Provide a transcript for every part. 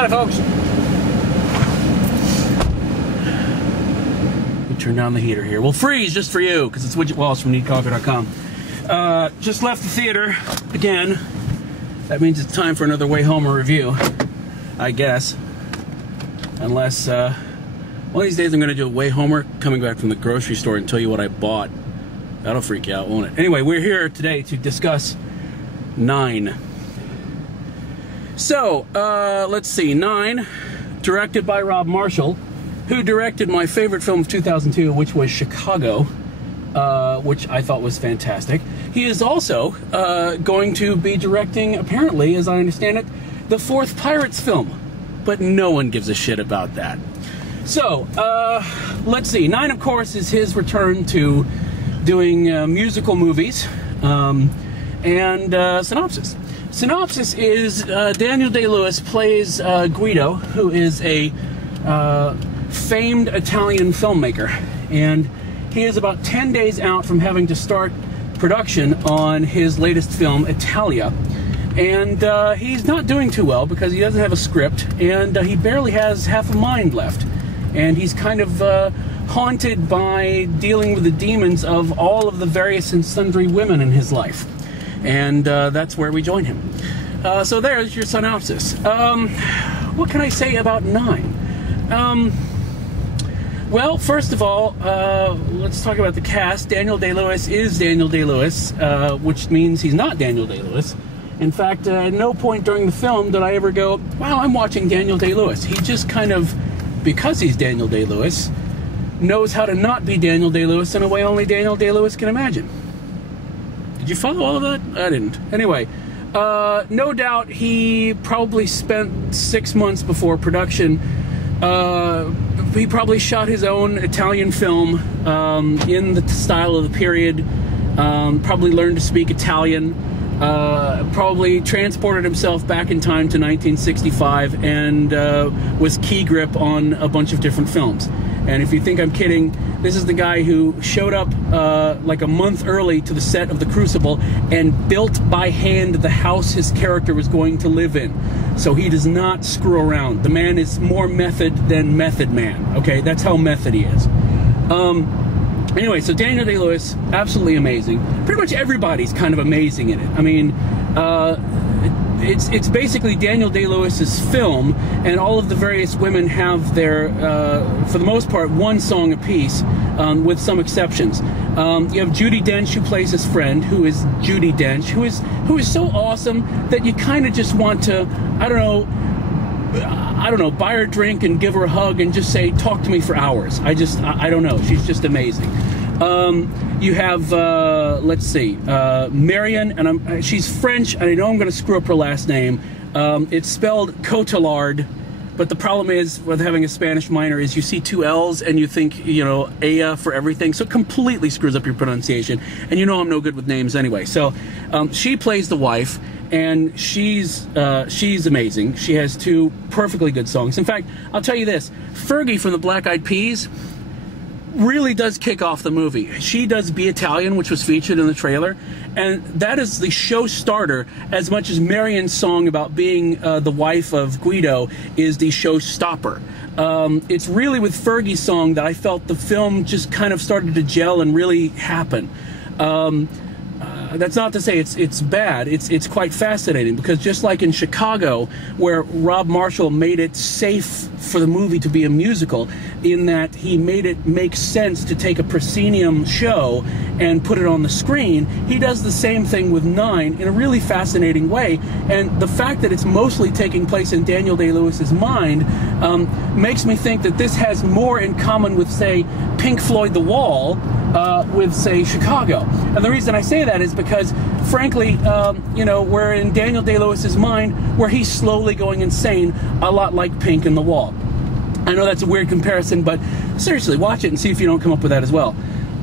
Howdy, folks. We turn down the heater here. We'll freeze just for you, because it's Widget Walls from NeedCoffee.com. Just left the theater again. That means it's time for another Wayhomer review, I guess. Unless, one of these days I'm going to do a Wayhomer coming back from the grocery store and tell you what I bought. That'll freak you out, won't it? Anyway, we're here today to discuss 9. So, let's see. 9, directed by Rob Marshall, who directed my favorite film of 2002, which was Chicago, which I thought was fantastic. He is also going to be directing, apparently, as I understand it, the 4th Pirates film. But no one gives a shit about that. So, let's see. 9, of course, is his return to doing musical movies. And synopsis. Synopsis is Daniel Day-Lewis plays Guido, who is a famed Italian filmmaker. And he is about 10 days out from having to start production on his latest film, Italia. And he's not doing too well because he doesn't have a script, and he barely has half a mind left. And he's kind of haunted by dealing with the demons of all of the various and sundry women in his life. And that's where we join him. So there's your synopsis. What can I say about 9? Well, first of all, let's talk about the cast. Daniel Day-Lewis is Daniel Day-Lewis, which means he's not Daniel Day-Lewis. In fact, at no point during the film did I ever go, wow, I'm watching Daniel Day-Lewis. He just kind of, because he's Daniel Day-Lewis, knows how to not be Daniel Day-Lewis in a way only Daniel Day-Lewis can imagine. Did you follow all of that? I didn't. Anyway, no doubt he probably spent 6 months before production. He probably shot his own Italian film in the style of the period, probably learned to speak Italian, probably transported himself back in time to 1965 and was key grip on a bunch of different films. And if you think I'm kidding, this is the guy who showed up like a month early to the set of The Crucible and built by hand the house his character was going to live in. So he does not screw around. The man is more method than Method Man. Okay, that's how method he is. Anyway, so Daniel Day-Lewis, absolutely amazing. Pretty much everybody's kind of amazing in it. I mean, it's basically Daniel Day-Lewis's film, and all of the various women have their, for the most part, one song apiece, with some exceptions. You have Judi Dench, who plays his friend, who is Judi Dench, who is so awesome that you kind of just want to, I don't know, buy her a drink and give her a hug and just say, talk to me for hours. I don't know. She's just amazing. You have, let's see, Marion, and she's French, and I know I'm going to screw up her last name. It's spelled Cotillard, but the problem is with having a Spanish minor is you see 2 L's and you think, you know, Aya for everything, so it completely screws up your pronunciation. And you know I'm no good with names anyway. So she plays the wife, and she's amazing. She has 2 perfectly good songs. In fact, I'll tell you this, Fergie from the Black Eyed Peas really does kick off the movie. She does Be Italian, which was featured in the trailer, and that is the show starter as much as Marion's song about being the wife of Guido is the show stopper. It's really with Fergie's song that I felt the film just kind of started to gel and really happen. That's not to say it's bad. It's quite fascinating, because just like in Chicago, where Rob Marshall made it safe for the movie to be a musical, in that he made it make sense to take a proscenium show and put it on the screen, he does the same thing with 9 in a really fascinating way. And the fact that it's mostly taking place in Daniel Day-Lewis's mind makes me think that this has more in common with, say, Pink Floyd The Wall with, say, Chicago. And the reason I say that is because, frankly, you know, we're in Daniel Day-Lewis's mind where he's slowly going insane, a lot like Pink and The Wall. I know that's a weird comparison, but seriously, watch it and see if you don't come up with that as well.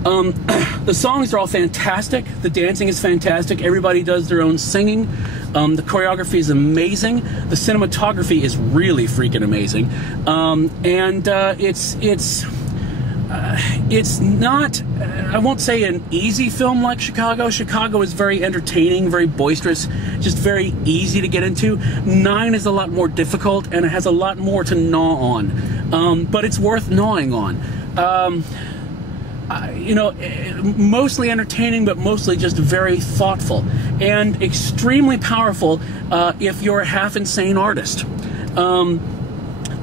The songs are all fantastic. The dancing is fantastic. Everybody does their own singing. The choreography is amazing. The cinematography is really freaking amazing. And it's it's not, I won't say an easy film like Chicago. Chicago is very entertaining, very boisterous, just very easy to get into. 9 is a lot more difficult, and it has a lot more to gnaw on, but it's worth gnawing on. You know, mostly entertaining, but mostly just very thoughtful and extremely powerful if you're a half-insane artist.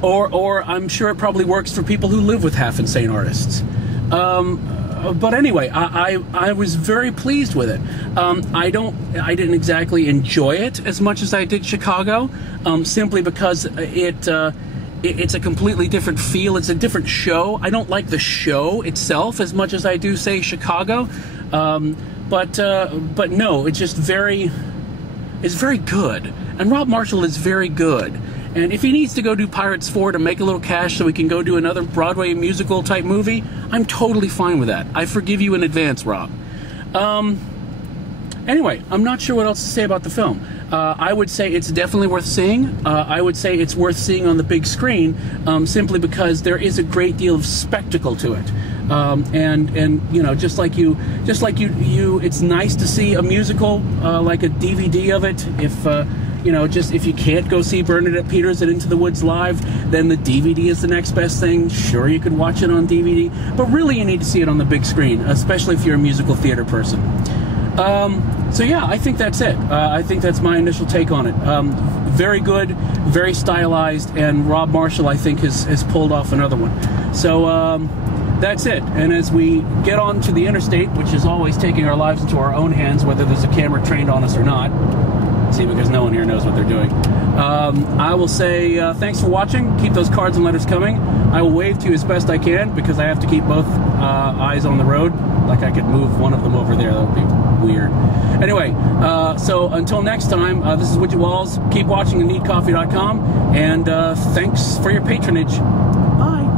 Or I'm sure it probably works for people who live with half-insane artists. But anyway, I was very pleased with it. I didn't exactly enjoy it as much as I did Chicago, simply because it's a completely different feel. It's a different show. I don't like the show itself as much as I do, say, Chicago. But no, it's just it's very good. And Rob Marshall is very good. And if he needs to go do Pirates 4 to make a little cash so he can go do another Broadway musical type movie, I'm totally fine with that. I forgive you in advance, Rob. Anyway, I'm not sure what else to say about the film. I would say it's definitely worth seeing. I would say it's worth seeing on the big screen, simply because there is a great deal of spectacle to it. And you know, just like you, it's nice to see a musical, like a DVD of it. If you know, just if you can't go see Bernadette Peters at Into the Woods live, then the DVD is the next best thing. Sure, you could watch it on DVD, but really you need to see it on the big screen, especially if you're a musical theater person. So yeah, I think that's it. I think that's my initial take on it. Very good, very stylized, and Rob Marshall, I think, has pulled off another one. So that's it. And as we get on to the interstate, which is always taking our lives into our own hands, whether there's a camera trained on us or not, see, because no one here knows what they're doing, I will say thanks for watching. Keep those cards and letters coming. I will wave to you as best I can, because I have to keep both eyes on the road. Like I could move one of them over there. That would be weird. Anyway, so until next time, this is Widget Walls. Keep watching at needcoffee.com, and thanks for your patronage. Bye.